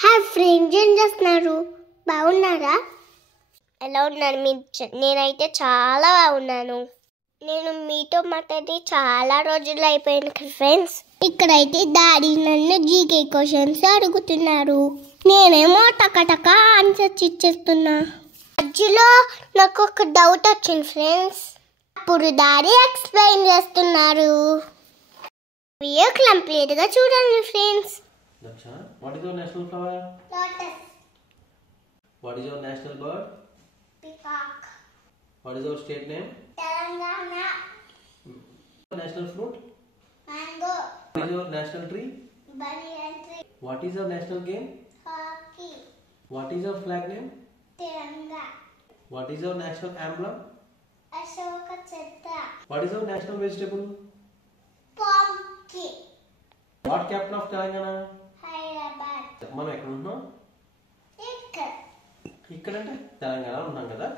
Hi friends, ఏం చేస్తున్నారు? బాగున్నారా? ఎలా ఉన్నారు మీరు? నేనైతే చాలా బాగున్నాను. నేను మీతో మాట్లాడి చాలా రోజులు అయిపోయింది ఫ్రెండ్స్. ఇక్కడైతే డాడీ నన్ను జీకే క్వశ్చన్స్ అడుగుతున్నారు. నేనేమో టకటక ఆన్సర్స్ ఇచ్చేస్తున్నా. మధ్యలో నాకు ఒక డౌట్ వచ్చింది ఫ్రెండ్స్. అప్పుడు డాడీ ఎక్స్ప్లెయిన్ చేస్తున్నారు. వీడియో కంప్లీట్గా చూడండి friends. Daksha, what is your national flower? Lotus. What is your national bird? Peacock. What is your state name? Telangana. National fruit? Mango. What is your national tree? Banyan tree. What is your national game? Hockey. What is your flag name? Tiranga. What is your national emblem? Ashoka Chatra. What is your national vegetable? Pumpkin. What capital of Telangana? Hyderabad. మనం ఎక్కడ ఉంటున్నాం? ఇక్కడ. ఇక్కడంటే తెలంగాణ ఉన్నాం కదా.